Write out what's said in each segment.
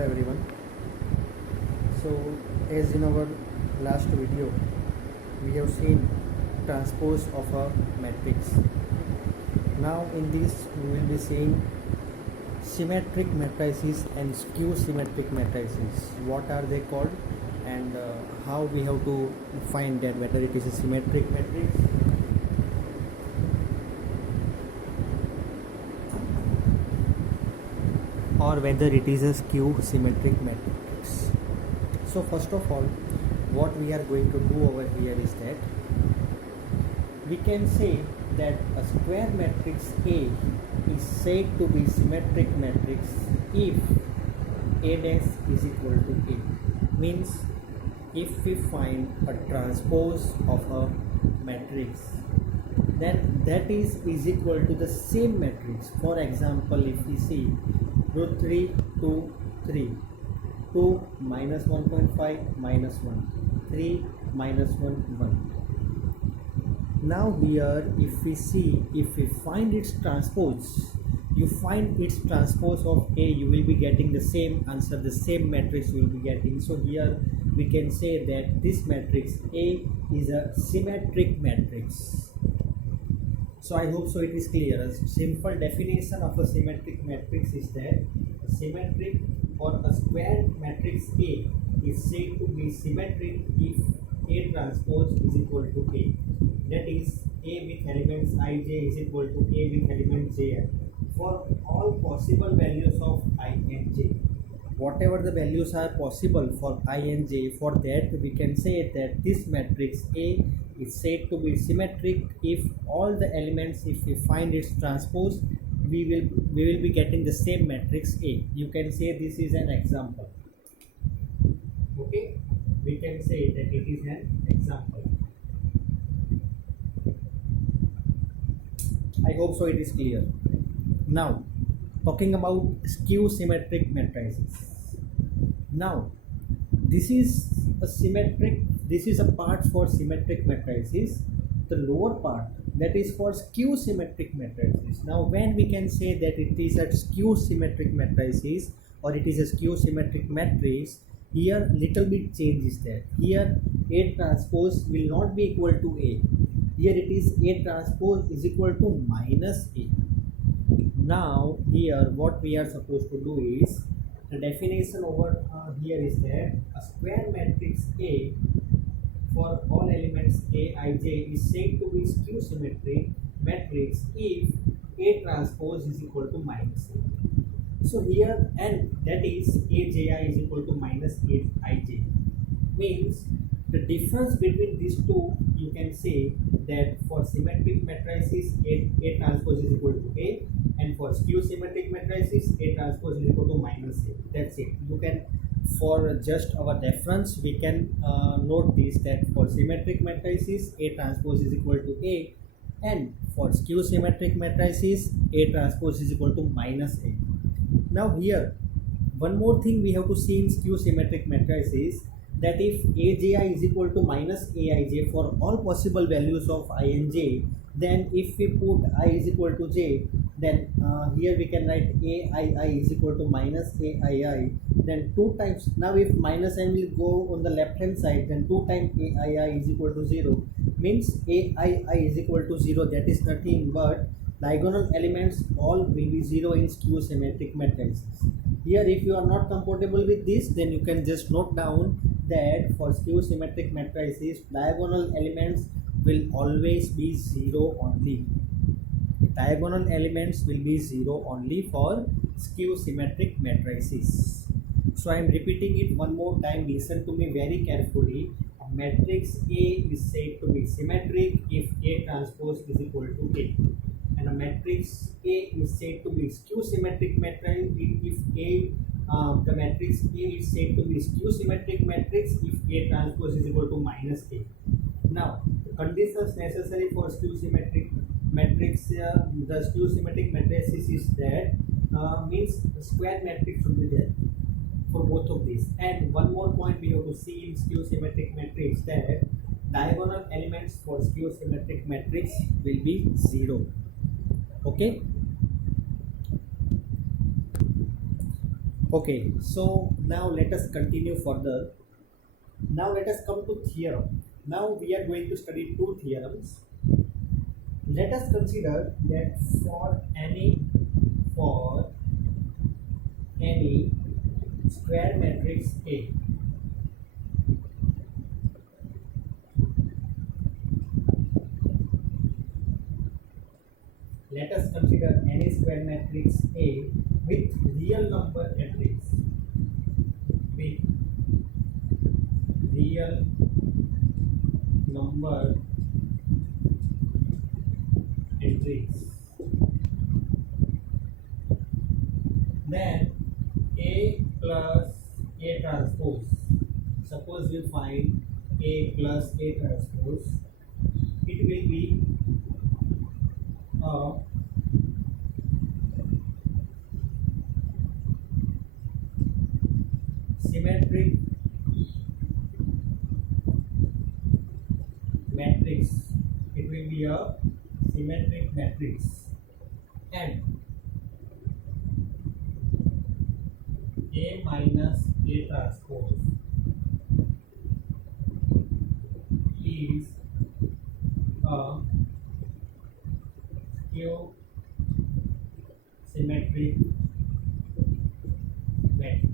everyone. So as in our last video we have seen transpose of a matrix. Now in this we will be seeing symmetric matrices and skew symmetric matrices. What are they called and how we have to find that whether it is a symmetric matrix or whether it is a skew symmetric matrix. So first of all, what we are going to do over here is that we can say that a square matrix A is said to be symmetric matrix if A dash is equal to A. Means if we find a transpose of a matrix, then that is equal to the same matrix. For example, if we see root 3 2 3 2 minus 1.5 minus 1 3 minus 1 1. Now here if we find its transpose, you find its transpose of A, you will be getting the same answer, the same matrix you will be getting. So here we can say that this matrix A is a symmetric matrix. So I hope so it is clear. A simple definition of a symmetric matrix is that a symmetric or a square matrix A is said to be symmetric if A transpose is equal to A. That is, A with elements ij is equal to A with element j for all possible values of I and j. Whatever the values are possible for I and j, for that we can say that this matrix A is said to be symmetric if all the elements, if we find its transpose, we will be getting the same matrix A. You can say this is an example. Okay, we can say that it is an example. I hope so it is clear. Now talking about skew symmetric matrices. Now this is a part for symmetric matrices. The lower part, that is for skew symmetric matrices. Now when we can say that it is a skew symmetric matrices or it is a skew symmetric matrix, here little bit change is there. Here A transpose will not be equal to A. Here it is A transpose is equal to minus A. Now here what we are supposed to do is, the definition over here is that a square matrix A for all elements A, I, J is said to be skew symmetric matrix if A transpose is equal to minus A. So here, and that is AJI is equal to minus AIJ. Means the difference between these two, you can say that for symmetric matrices A transpose is equal to A, and for skew symmetric matrices A transpose is equal to minus A. That's it. You can, for just our reference, we can note this, that for symmetric matrices A transpose is equal to A, and for skew symmetric matrices A transpose is equal to minus A. Now here one more thing we have to see in skew symmetric matrices, that if AJI is equal to minus AIJ for all possible values of I and J, then if we put I is equal to J, then here we can write AII is equal to minus AII, then 2 times, now if minus n will go on the left hand side, then 2 times AII is equal to 0, means AII is equal to 0. That is nothing but diagonal elements all will be 0 in skew symmetric matrices. Here if you are not comfortable with this, then you can just note down that for skew symmetric matrices diagonal elements will always be 0 only. Diagonal elements will be 0 only for skew symmetric matrices. So I am repeating it one more time, listen to me very carefully. A matrix A is said to be symmetric if A transpose is equal to A, and a matrix A is said to be skew symmetric matrix if the matrix A is said to be skew symmetric matrix if A transpose is equal to minus A. Now the conditions necessary for skew symmetric matrix, the skew symmetric matrices is that means the square matrix should be there for both of these. And one more point we have to see in skew symmetric matrix, that diagonal elements for skew symmetric matrix will be 0. Okay. Okay, so now let us continue further. Now let us come to theorem. Now we are going to study two theorems. Let us consider that for any square matrix A, let us consider any square matrix A with real number entries, with real number entries, then A plus A transpose. Suppose we find A plus A transpose, it will be a symmetric matrix. It will be a symmetric matrix, and A minus A transpose is a skew symmetric matrix.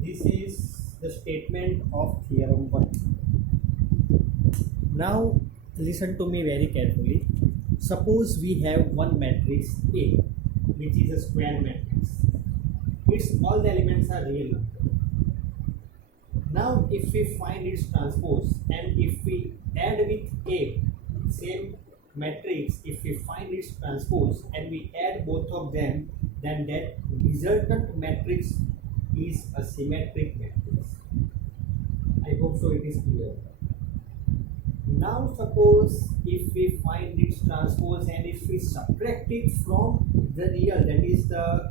This is the statement of theorem 1. Now listen to me very carefully. Suppose we have one matrix A, which is a square matrix. Its all the elements are real number. Now if we find its transpose and if we add with A, same matrix, if we find its transpose and we add both of them, then that resultant matrix is a symmetric matrix. I hope so it is clear. Now suppose if we find its transpose and if we subtract it from the real, that is the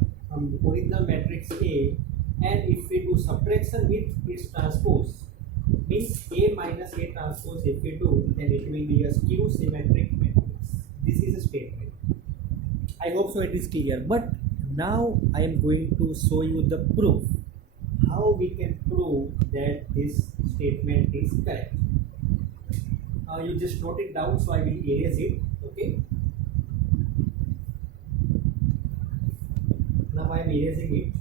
original matrix A, and if we do subtraction with its transpose, means A minus A transpose, if we do, then it will be a skew symmetric matrix. This is a statement. I hope so it is clear. But now I am going to show you the proof. How we can prove that this statement is correct. You just note it down, so I will erase it. Okay. Now I am erasing it.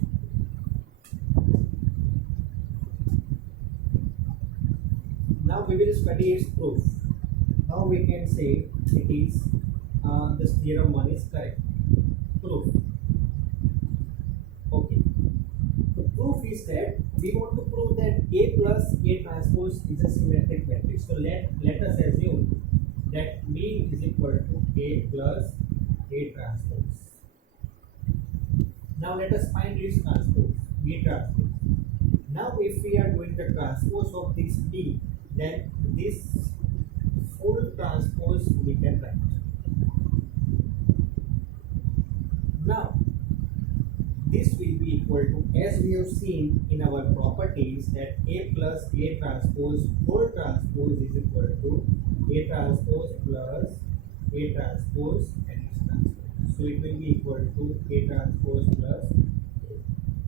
Now we will study its proof. How we can say it is this theorem 1 is correct. Proof. Okay. The proof is that we want to prove that A plus A transpose is a symmetric matrix. So let us assume that B is equal to A plus A transpose. Now let us find its transpose, B transpose. Now if we are doing the transpose of this B, then this full transpose we can write. Now this will be equal to, as we have seen in our properties, that A plus A transpose whole transpose is equal to A transpose plus A transpose and its transpose. So it will be equal to A transpose plus A.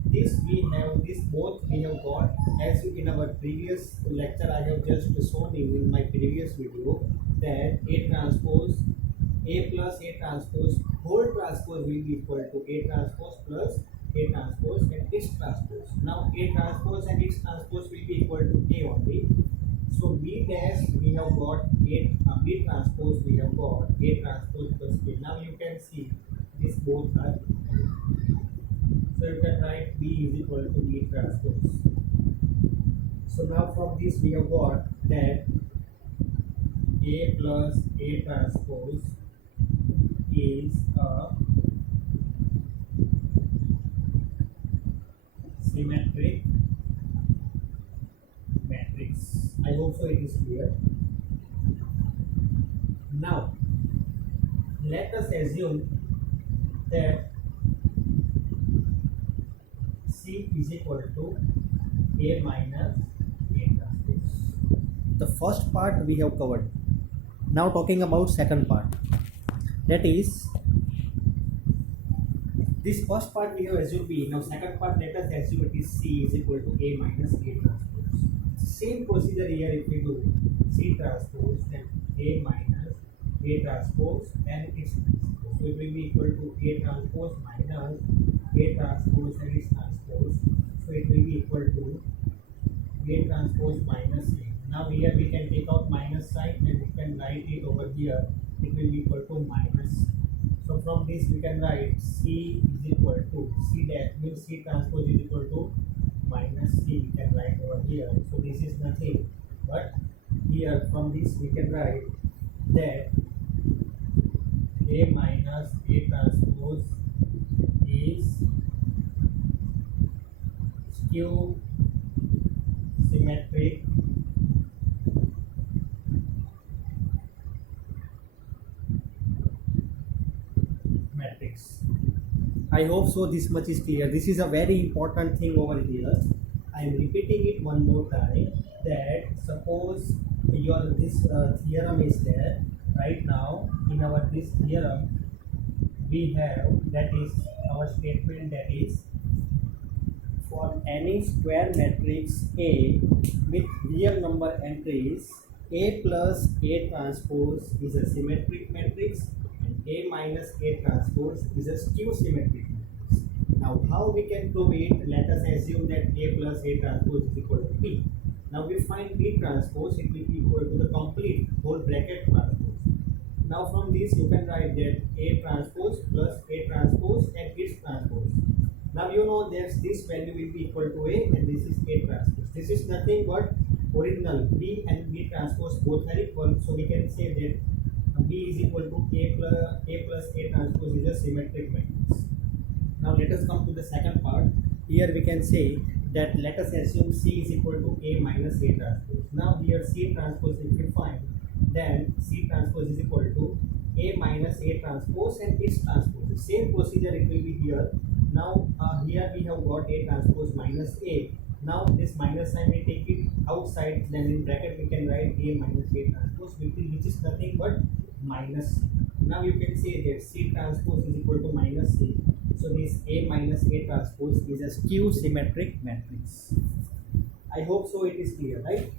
This both we have got, as in our previous lecture I have just shown you in my previous video, that A transpose, A plus A transpose whole transpose will be equal to A transpose plus A transpose and its transpose. Now A transpose and its transpose will be equal to A only. So B dash we have got A, B transpose we have got A transpose plus A. Now you can see these both are equal. So you can write B is equal to B transpose. So now from this we have got that A plus A transpose is a symmetric matrix. I hope so it is clear. Now let us assume that C is equal to A minus A transpose. The first part we have covered. Now talking about second part, that is This first part we have assumed B. Now second part, let us assume it is C is equal to A minus A transpose. Same procedure here. If we do C transpose, then A minus A transpose and its transpose. So it will be equal to A transpose minus A transpose and its transpose. So it will be equal to A transpose minus A. Now here we can take out minus sign and we can write it over here. It will be equal to minus. So from this we can write C is equal to C dash means C transpose is equal to minus C. We can write over here. So this is nothing but here from this we can write that A minus A transpose is skew symmetric matrix. I hope so this much is clear. This is a very important thing over here. I am repeating it one more time that suppose your this theorem is there right now. In our this theorem we have, that is our statement, that is for any square matrix A with real number entries, A plus A transpose is a symmetric matrix and A minus A transpose is a skew symmetric matrix. Now how we can prove it? Let us assume that A plus A transpose is equal to B. Now we find B transpose, it will be equal to the complete whole bracket transpose. Now from this you can write that A transpose plus A transpose and its transpose. Now you know that this value will be equal to A and this is A transpose. This is nothing but original B and B transpose both are equal. So we can say that B is equal to A plus A transpose is a symmetric matrix. Now let us come to the second part. Here we can say that let us assume C is equal to A minus A transpose. Now here C transpose if we find, then C transpose is equal to A minus A transpose and its transpose. The same procedure it will be here. Now here we have got A transpose minus A. Now this minus sign we take it outside, then in bracket we can write A minus A transpose, which is nothing but minus. Now you can say that C transpose is equal to minus C. So this A minus A transpose is a skew symmetric matrix. I hope so it is clear, right?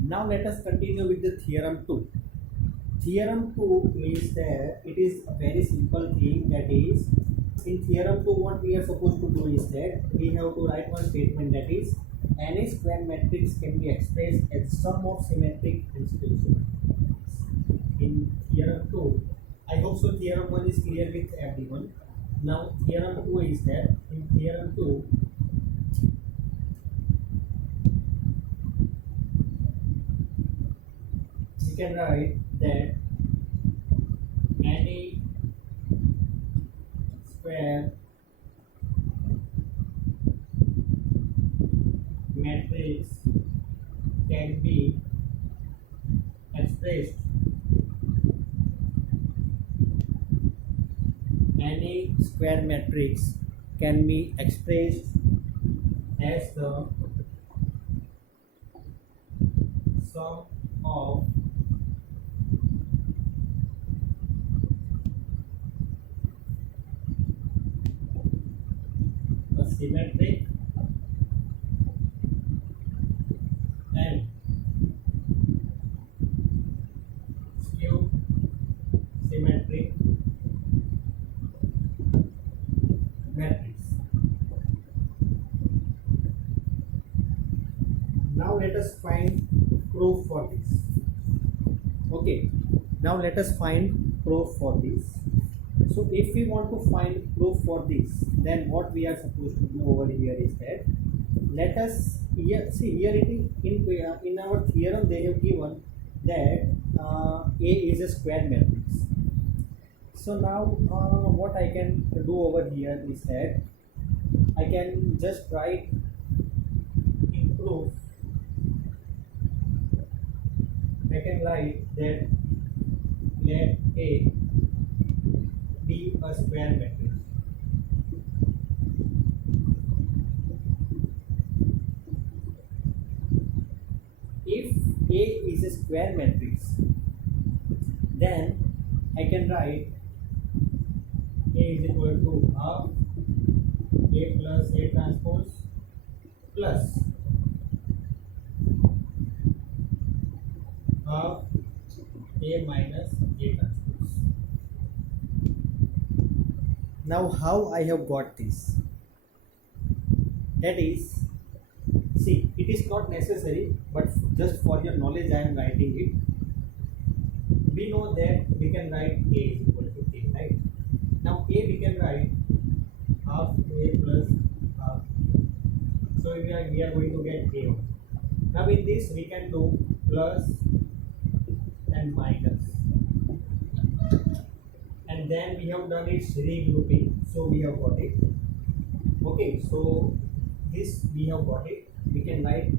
Now let us continue with the theorem 2. Theorem 2 is that it is a very simple thing, that is in theorem 2 what we are supposed to do is that we have to write one statement, that is any square matrix can be expressed as sum of symmetric and skew symmetric. In theorem 2, I hope so theorem 1 is clear with everyone. Now theorem 2 is that in theorem 2 we can write that any square matrix can be expressed, any square matrix can be expressed as the sum of a symmetric and skew symmetric matrix. Now let us find proof for this. Okay, now let us find proof for this. So if we want to find proof for this, then what we are supposed to do over here is that let us here see, here it is in our theorem they have given that A is a square matrix. So now what I can do over here is that I can just write in proof, I can write that let A be a square matrix. If A is a square matrix, then I can write equal to half A plus A transpose plus half A minus A transpose. Now how I have got this? That is, see, it is not necessary, but just for your knowledge I am writing it. We know that we can write A is equal to A, right? Now A we can write half A plus half. So we are going to get A only. Now in this we can do plus and minus. And then we have done its regrouping. So we have got it. Okay, so this we have got it. We can write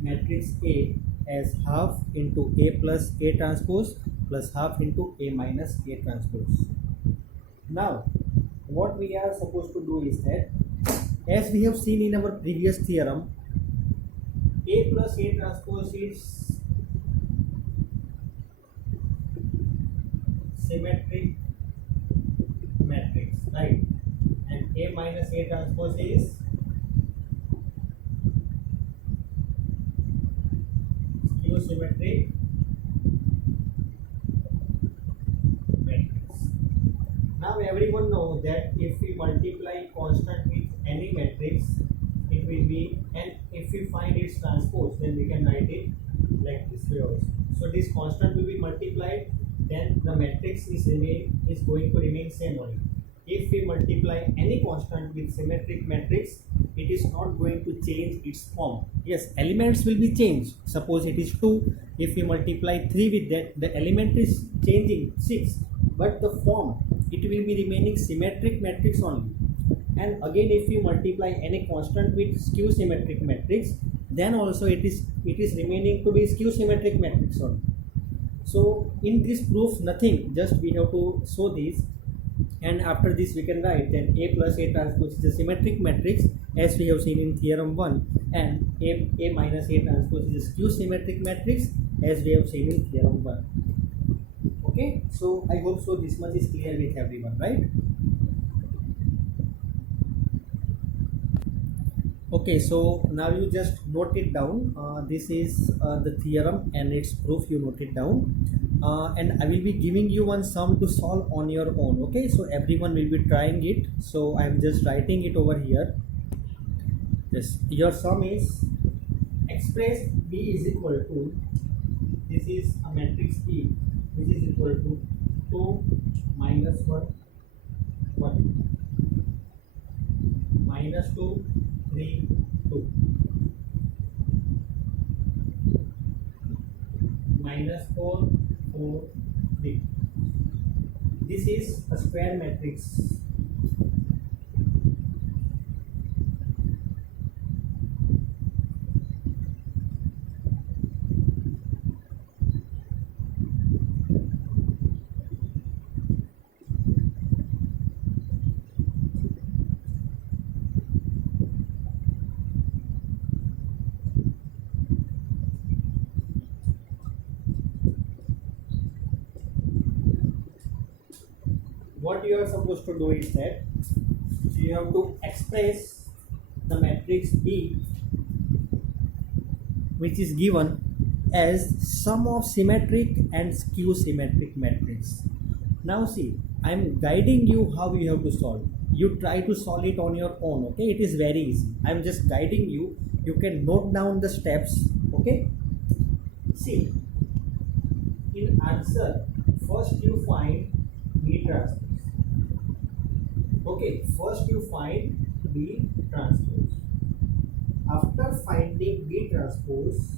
matrix A as half into A plus A transpose plus half into A minus A transpose. Now, what we are supposed to do is that, as we have seen in our previous theorem, A plus A transpose is symmetric matrix, right? And A minus A transpose is skew symmetric matrix. Now everyone knows that if we multiply constant with any matrix, it will be, and if we find its transpose, then we can write it like this way also. So this constant will be multiplied, then the matrix is going to remain same only. If we multiply any constant with symmetric matrix, it is not going to change its form. Yes, elements will be changed. Suppose it is 2, if we multiply 3 with that, the element is changing 6, but the form, it will be remaining symmetric matrix only. And again, if we multiply any constant with skew symmetric matrix, then also it is remaining to be skew symmetric matrix only. So in this proof, nothing, just we have to show this, and after this we can write that A plus A transpose is a symmetric matrix as we have seen in theorem 1, and A minus A transpose is a skew symmetric matrix as we have seen in theorem 1. Okay, so I hope so this much is clear with everyone, right? Okay, so now you just note it down. This is the theorem and its proof, you note it down. And I will be giving you one sum to solve on your own. Okay, so everyone will be trying it. So I am just writing it over here. Yes, your sum is express B is equal to, this is a matrix P which is equal to 2 minus 1, 1, minus 2, 3, 2, minus 4, 4, 3. This is a square matrix. What you are supposed to do is that you have to express the matrix B, which is given as sum of symmetric and skew symmetric matrix. Now see, I am guiding you how you have to solve. You try to solve it on your own. Okay, it is very easy. I am just guiding you. You can note down the steps. Okay, see, in answer, first you find B transpose. Okay, first you find B transpose. After finding B transpose,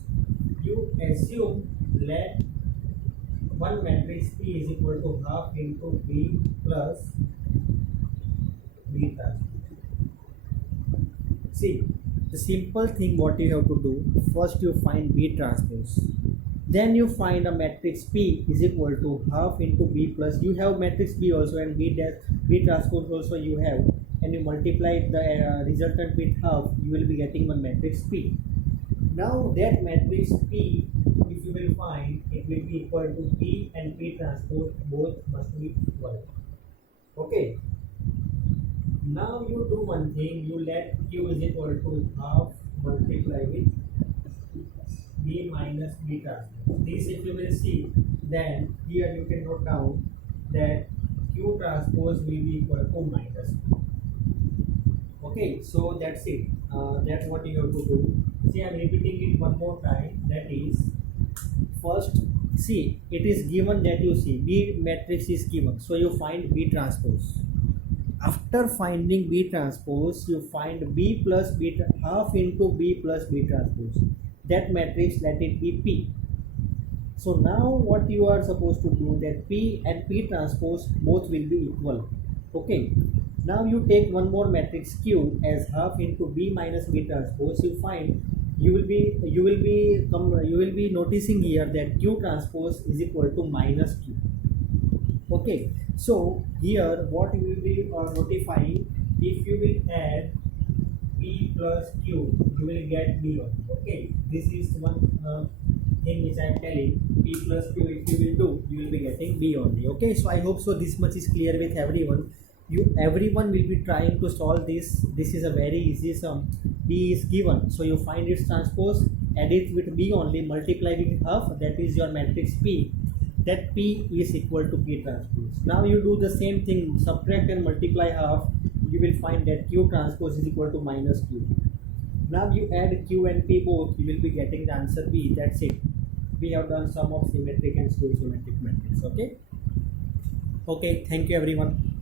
you assume let one matrix P is equal to half into B plus B transpose. See, the simple thing what you have to do, first you find B transpose. Then you find a matrix P is equal to half into B plus, you have matrix B also and B transpose also you have, and you multiply the resultant with half, you will be getting one matrix P. Now that matrix P, if you will find, it will be equal to P and P transpose, both must be equal. Okay. Now you do one thing, you let Q is equal to half multiply with B minus B transpose. This if you will see, then here you can note down that Q transpose will be equal to minus B. Okay, so that's it. That's what you have to do. See, I'm repeating it one more time. That is, first, see, it is given that you see B matrix is given. So you find B transpose. After finding B transpose, you find B plus B half into B plus B transpose. That matrix, let it be P. So now what you are supposed to do, that P and P transpose both will be equal. Okay. Now you take one more matrix Q as half into B minus B transpose. You find you will be noticing here that Q transpose is equal to minus Q. Okay. So here what you will be notifying, if you will add P plus Q, you will get B on. Okay. This is one thing which I am telling. P plus Q, if you will do, you will be getting B only. Okay. So I hope so this much is clear with everyone. Everyone will be trying to solve this. This is a very easy sum. B is given, so you find its transpose, add it with B only, multiply with half, that is your matrix P. That P is equal to P transpose. Now you do the same thing, subtract and multiply half, you will find that Q transpose is equal to minus Q. Now you add Q and P both, you will be getting the answer B. That's it. We have done sum of symmetric and skew symmetric matrix. Okay. Okay. Thank you everyone.